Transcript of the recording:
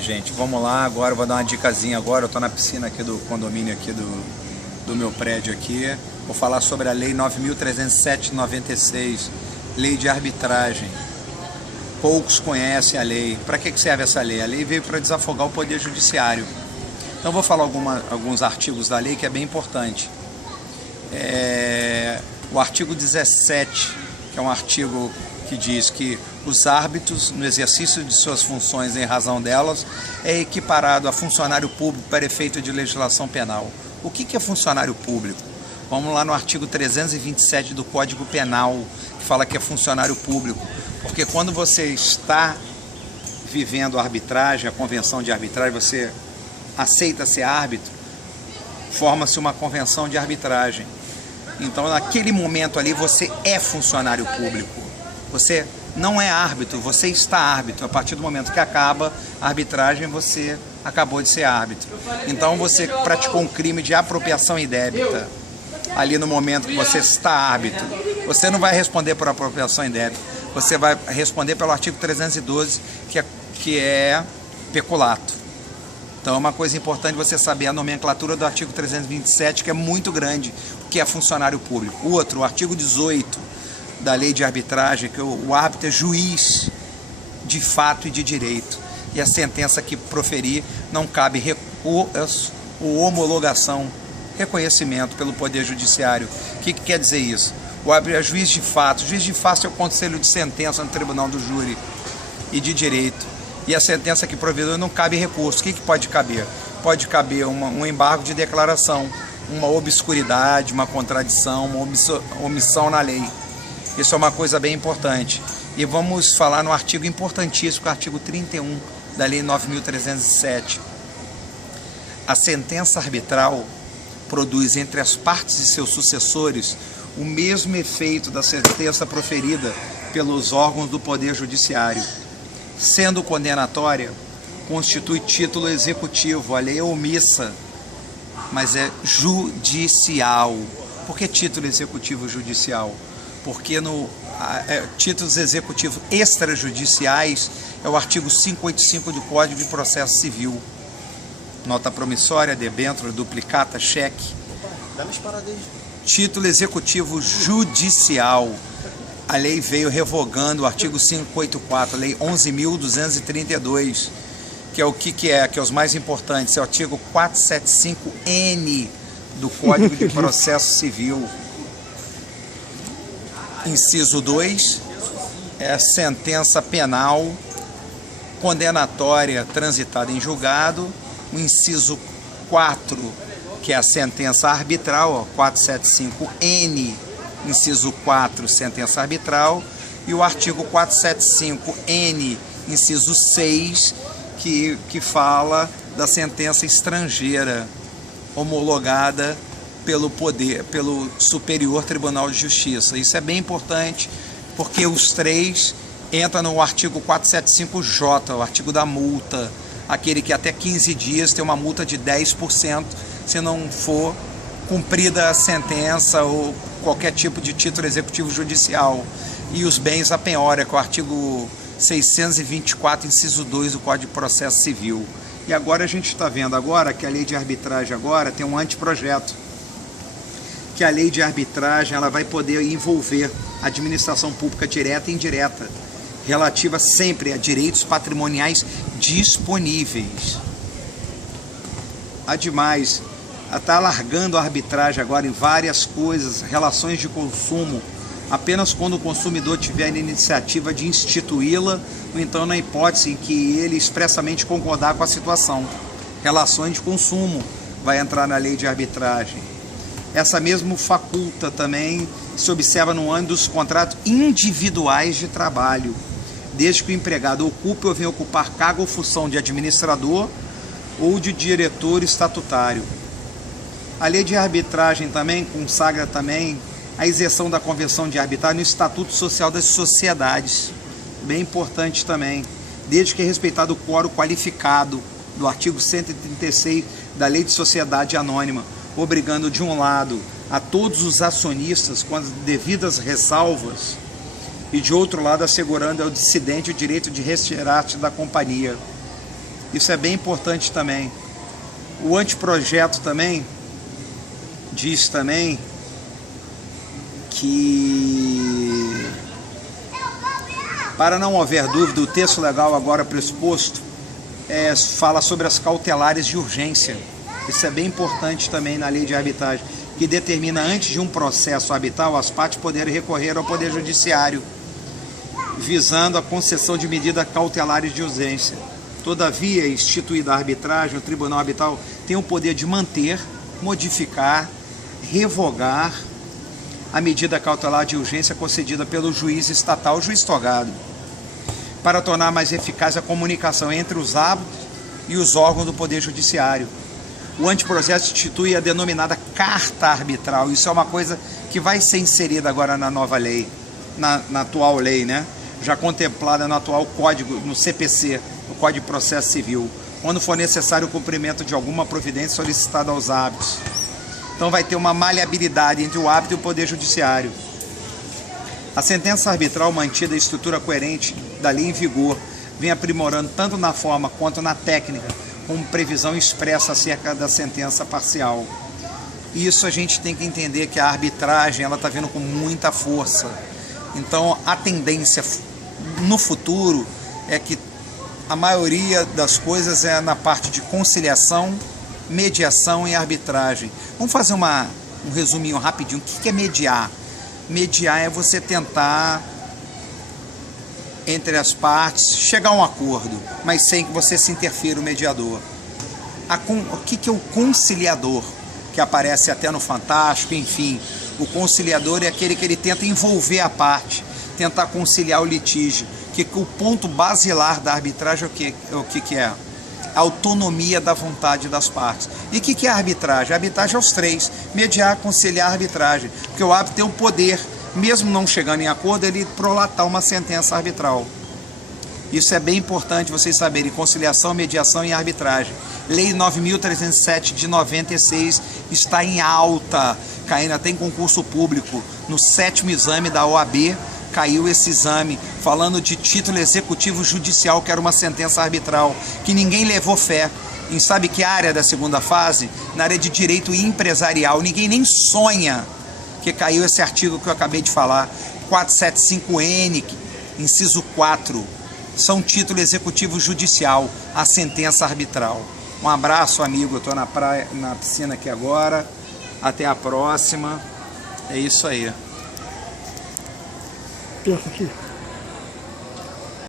Gente, vamos lá, agora eu vou dar uma dicasinha agora. Eu estou na piscina aqui do condomínio aqui do meu prédio aqui. Vou falar sobre a Lei 9.307/96, Lei de Arbitragem. Poucos conhecem a lei. Para que serve essa lei? A lei veio para desafogar o Poder Judiciário. Então vou falar alguns artigos da lei que é bem importante. O artigo 17, que é um artigo que diz que os árbitros, no exercício de suas funções em razão delas, é equiparado a funcionário público para efeito de legislação penal. O que é funcionário público? Vamos lá no artigo 327 do Código Penal, que fala que é funcionário público. Porque quando você está vivendo a arbitragem, a convenção de arbitragem, você aceita ser árbitro, forma-se uma convenção de arbitragem. Então, naquele momento ali, você é funcionário público. Você não é árbitro, você está árbitro. A partir do momento que acaba a arbitragem, você acabou de ser árbitro. Então, você praticou um crime de apropriação indébita ali no momento que você está árbitro. Você não vai responder por apropriação indébita. Você vai responder pelo artigo 312, que é peculato. Então é uma coisa importante você saber a nomenclatura do artigo 327, que é muito grande, que é funcionário público. O outro, o artigo 18 da Lei de Arbitragem, que o árbitro é juiz de fato e de direito. E a sentença que proferir não cabe recurso ou homologação, reconhecimento pelo Poder Judiciário. O que quer dizer isso? O árbitro é juiz de fato. O juiz de fato é o conselho de sentença no tribunal do júri e de direito. E a sentença que providou não cabe recurso. O que pode caber? Pode caber um embargo de declaração, uma obscuridade, uma contradição, uma omissão na lei. Isso é uma coisa bem importante. E vamos falar no artigo importantíssimo, que é o artigo 31 da Lei 9.307. A sentença arbitral produz entre as partes e seus sucessores o mesmo efeito da sentença proferida pelos órgãos do Poder Judiciário. Sendo condenatória, constitui título executivo. A lei é omissa, mas é judicial. Por que título executivo judicial? Porque títulos executivos extrajudiciais é o artigo 585 do Código de Processo Civil. Nota promissória, debênture, duplicata, cheque. Título executivo judicial. A lei veio revogando o artigo 584, a lei 11.232, que é o que é os mais importantes, é o artigo 475N do Código de Processo Civil. Inciso 2 é a sentença penal condenatória transitada em julgado. O inciso 4, que é a sentença arbitral, 475N, inciso 4, sentença arbitral, e o artigo 475N, inciso 6, que fala da sentença estrangeira homologada pelo Superior Tribunal de Justiça. Isso é bem importante, porque os três entram no artigo 475J, o artigo da multa, aquele que até 15 dias tem uma multa de 10% se não for cumprida a sentença ou qualquer tipo de título executivo judicial. E os bens a penhora, com o artigo 624, inciso 2 do Código de Processo Civil. E agora a gente está vendo agora que a lei de arbitragem agora tem um anteprojeto, que a lei de arbitragem ela vai poder envolver a administração pública direta e indireta, relativa sempre a direitos patrimoniais disponíveis. Ademais, está alargando a arbitragem agora em várias coisas, relações de consumo, apenas quando o consumidor tiver a iniciativa de instituí-la, ou então na hipótese em que ele expressamente concordar com a situação. Relações de consumo vai entrar na lei de arbitragem. Essa mesmo faculta também se observa no âmbito dos contratos individuais de trabalho, desde que o empregado ocupe ou venha ocupar cargo ou função de administrador ou de diretor estatutário. A lei de arbitragem também consagra também a isenção da convenção de arbitragem no Estatuto Social das Sociedades, bem importante também, desde que é respeitado o quórum qualificado do artigo 136 da Lei de Sociedade Anônima, obrigando de um lado a todos os acionistas com as devidas ressalvas e de outro lado assegurando ao dissidente o direito de retirar-se da companhia. Isso é bem importante também. O anteprojeto também diz também que, para não haver dúvida, o texto legal agora presposto fala sobre as cautelares de urgência. Isso é bem importante também na lei de arbitragem, que determina, antes de um processo arbitral, as partes poderem recorrer ao Poder Judiciário, visando a concessão de medidas cautelares de urgência. Todavia, instituída a arbitragem, o Tribunal Arbitral tem o poder de manter, modificar, revogar a medida cautelar de urgência concedida pelo juiz estatal, juiz togado, para tornar mais eficaz a comunicação entre os árbitros e os órgãos do Poder Judiciário. O anteprocesso institui a denominada carta arbitral. Isso é uma coisa que vai ser inserida agora na nova lei, na atual lei, né? Já contemplada no atual código, no CPC, no Código de Processo Civil, quando for necessário o cumprimento de alguma providência solicitada aos árbitros. Então vai ter uma maleabilidade entre o árbitro e o Poder Judiciário. A sentença arbitral, mantida a estrutura coerente da lei em vigor, vem aprimorando tanto na forma quanto na técnica, como previsão expressa acerca da sentença parcial. Isso a gente tem que entender, que a arbitragem ela está vindo com muita força. Então a tendência no futuro é que a maioria das coisas é na parte de conciliação, mediação e arbitragem. Vamos fazer um resuminho rapidinho. O que é mediar? Mediar é você tentar, entre as partes, chegar a um acordo, mas sem que você se interfira o mediador. O que é o conciliador? Que aparece até no Fantástico, enfim. O conciliador é aquele que ele tenta envolver a parte, tentar conciliar o litígio. Que o ponto basilar da arbitragem é o que é? A autonomia da vontade das partes. E o que é a arbitragem? A arbitragem é os três: mediar, conciliar, arbitragem. Porque o árbitro tem o poder, mesmo não chegando em acordo, ele prolatar uma sentença arbitral. Isso é bem importante vocês saberem: conciliação, mediação e arbitragem. Lei 9.307 de 96 está em alta, caindo até em concurso público. No 7º exame da OAB caiu esse exame, falando de título executivo judicial, que era uma sentença arbitral, que ninguém levou fé. Em sabe que área da segunda fase? Na área de direito empresarial. Ninguém nem sonha que caiu esse artigo que eu acabei de falar, 475N, inciso 4. São título executivo judicial, a sentença arbitral. Um abraço, amigo. Eu estou na praia, na piscina aqui agora. Até a próxima. É isso aí. Pensa aqui.